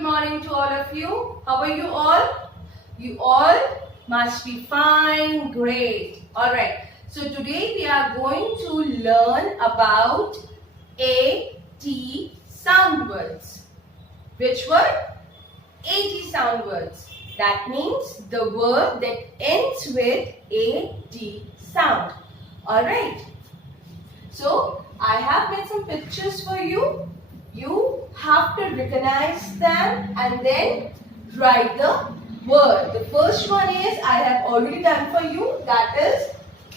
good morning to all of you. How are you all? You all must be fine, great. Alright, so today we are going to learn about AT sound words. Which word? AT sound words. That means the word that ends with AT sound. Alright, so I have made some pictures for you. You have to recognize them and then write the word. The first one is I have already done for you. That is,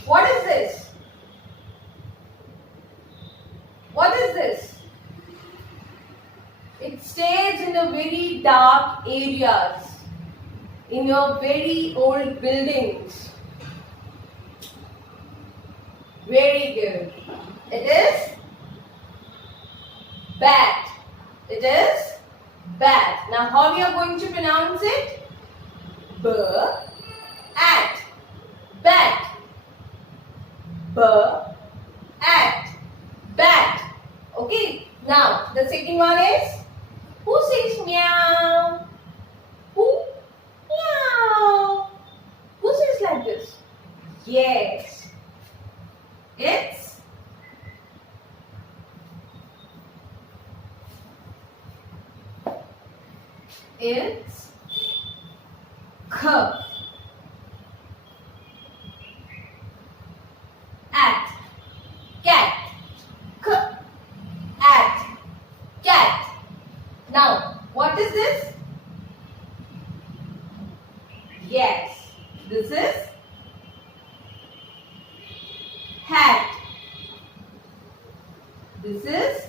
what is this? What is this? It stays in the very dark areas, in your very old buildings. Very good. It is bat. It is bat. Now how we are going to pronounce it? B-at. Bat. B-at. Bat. Okay. Now the second one is, who says meow? Who? Meow. Who says like this? Yes. It's k. At. Cat. K. At. Cat. Now, what is this? Yes, this is hat. This is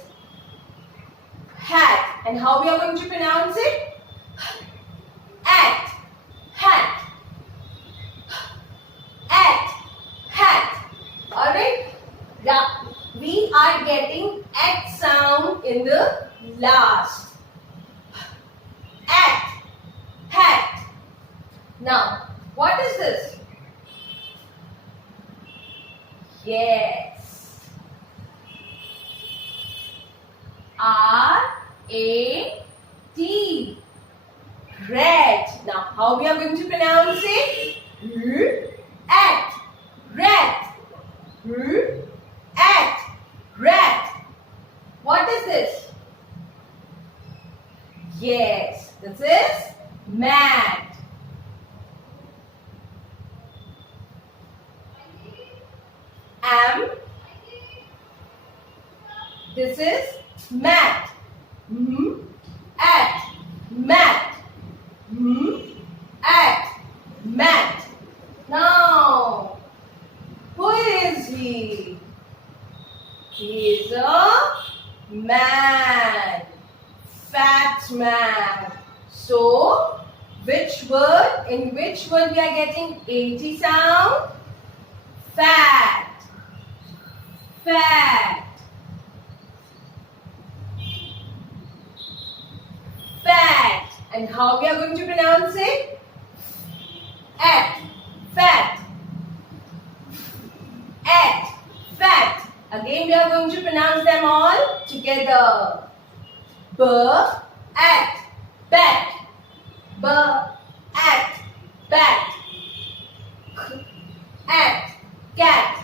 hat. And how we are going to pronounce it? At. Hat. At. Hat. Alright? Now, we are getting at sound in the last. At. Hat. Now, what is this? Yes. R-A-T. Rat. Now, how we are going to pronounce it? At. Rat. At. Rat. What is this? Yes, this is mat. This is mat. At. Mat. At. Mat. Now, who is he? He is a man. Fat man. So, in which word we are getting AT sound? Fat. Fat. Fat. And how we are going to pronounce it? At. Fat. At. Fat. Again we are going to pronounce them all together. B-at. Bat. B-at. Bat. K-at. Cat.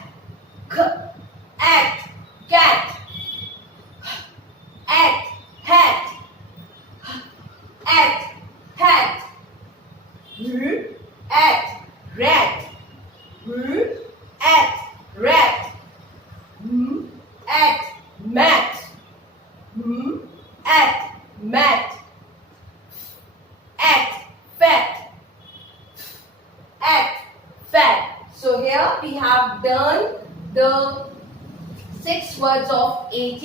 K-at. Cat. At. Hat. At. Hat. At. Rat. At. Rat. At. Mat. At. Mat. At. Fat. At. Fat. So here we have done the 6 words of AT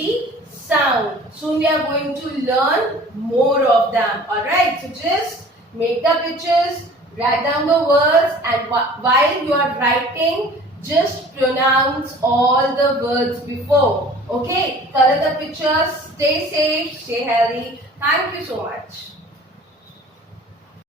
sound. Soon we are going to learn more of them. Alright, so just make the pictures, write down the words, and while you are writing, just pronounce all the words before. Okay, color the pictures, stay safe, stay healthy. Thank you so much.